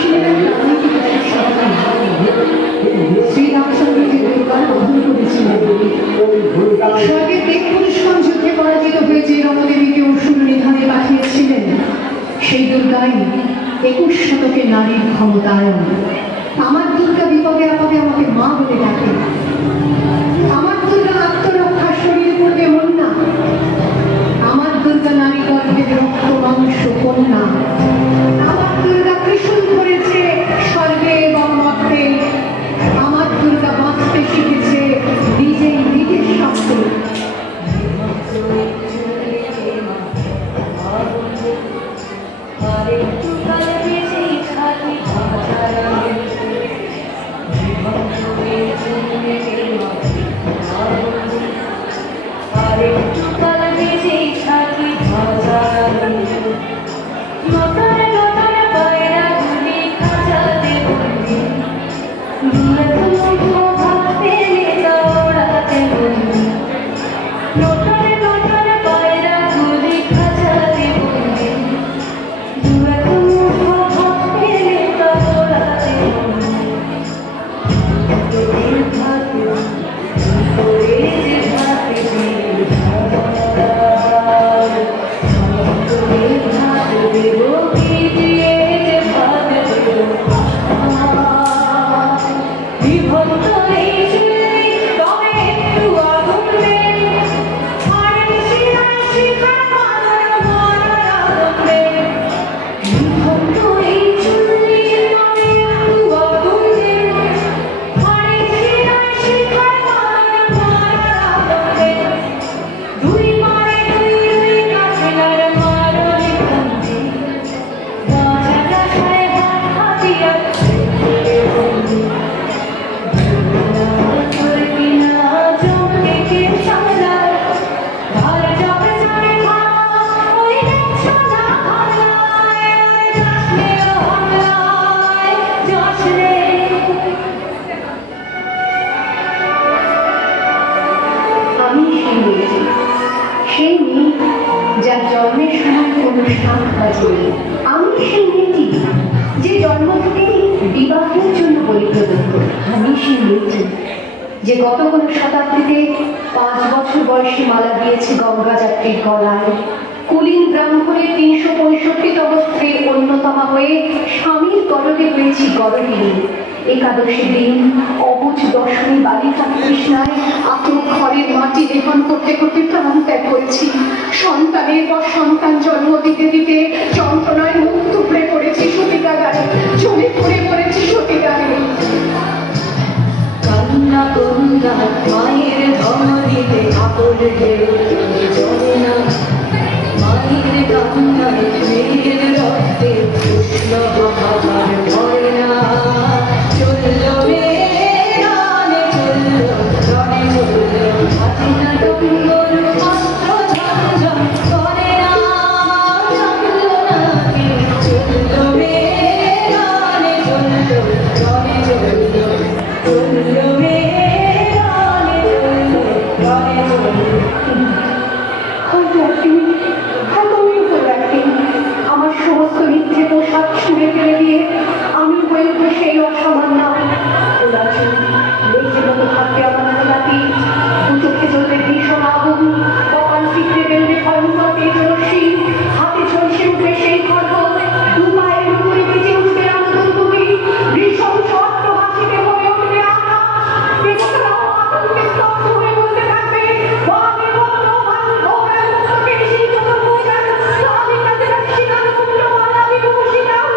ছিলেন শ্রীরামচন্দ্র যে দুর্গার বহন করেছিলেন, স্বর্গের দেবপুরুষগণ যুদ্ধে পরাজিত হয়ে যে রমদেবীকে অসুর নিধানে পাঠিয়েছিলেন, সেই দুর্গাই 21 শতকে নারীর ক্ষমতায়ন। আমার দুর্গা বিপদে আপদে আমাকে মা বলে ডাকে, আমার দুর্গা আত্মরক্ষা শরীর করবে মন্না, আমার দুর্গা নারী গর্ভের রক্ত মাংস কন্যা, আমার দুর্গা ত্রিশূল ধরেছে স্বর্গে এবং মর্তে, আমার দুর্গা বাঁচতে শিখেছে নিজেই নিজের শব্দে। সেই মেয়ে যার জন্মের সময় কোনো শাক বাজেনি, আমি সেই মেয়েটি যে জন্ম থেকেই বিবাহের জন্য বলিপ্রদত্ত, আমি সেই মেয়েটি যে গত কোনো শতাব্দীতে 5 বছর বয়সী মালা দিয়েছে গঙ্গা যাত্রীর গলায়, কুলীন ব্রাহ্মণের 365তম স্ত্রীর অন্যতমা হয়ে স্বামীর গরদে হয়েছি গরহিনী। একাদশী দিন অবুঝ দশমী বালিকা তৃষ্ণায় আত্মঘরের মাটি লেপন করতে করতে প্রাণ ত্যাগ করেছি। সন্তানের পর সন্তান জন্ম দিতে দিতে যন্ত্রণায় মুখ টুকরে পড়েছি সতীকাগারে, চলে পড়ে পড়েছি সতীকারে। কান্না করুণা মায়ের ধমনীতে কাপড় ঢেউ চলে না, মায়ের কান্নায় মেয়ের রক্তে উষ্ণ হাহাকার ভরে না। চললো রে রানে চললো, রনে চললো হাতে না ডঙ্গর, অস্ত্র ঝনঝন করে না, জানলো না কে। চললো রে রানে চললো, রনে চললো, চললো রে রানে চললো, রনে চললো। হয়তো একদিন, হয়তো আমিও করবো একদিন, আমার সমস্ত মিথ্যে পোশাক ছুঁড়ে ফেলে দিয়ে আমি হয়ে উঠে সেই অসামান্য লেজের মতো থাকবে আমার রাতি, চোখে জ্বলবে ভীষণ আগুন, কপাল শিখতে বেলবে ভয়ঙ্কর তেজরশ্মি, হাতে ঝলসে উঠবে সেই খড়গ, দু পায়ের উপরে বেঁচে উঠবে আনন্দভূমি, ভীষণ শব্দ হাসিতে হয়ে উঠবে আকাশ, দেবতারাও আতঙ্কে স্তব্ধ হয়ে বলতে থাকবে, বামে বন্ধ ভাঙ্গ মুক্তকে সেই চতুর্ভুজান, স্বামী কাছে রাখিলাম মূল্যমালা বিভূষিতাম।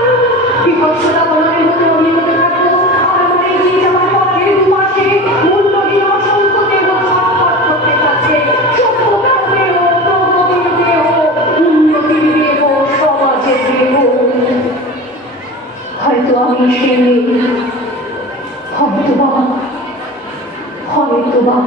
বিভৎসতা বলনের মতো আমি হতে থাকবো, আর মনে গিয়ে যাওয়ার পথের দুপাশে মূল্যহীন অসংখ্য দেহ ছটফট করতে থাকছে। সভ্যতার দেহ, প্রগতির দেহ, উন্নতির দেহ, সমাজের দেহ। হয়তো আমি সে মেয়ে, হয়তো বা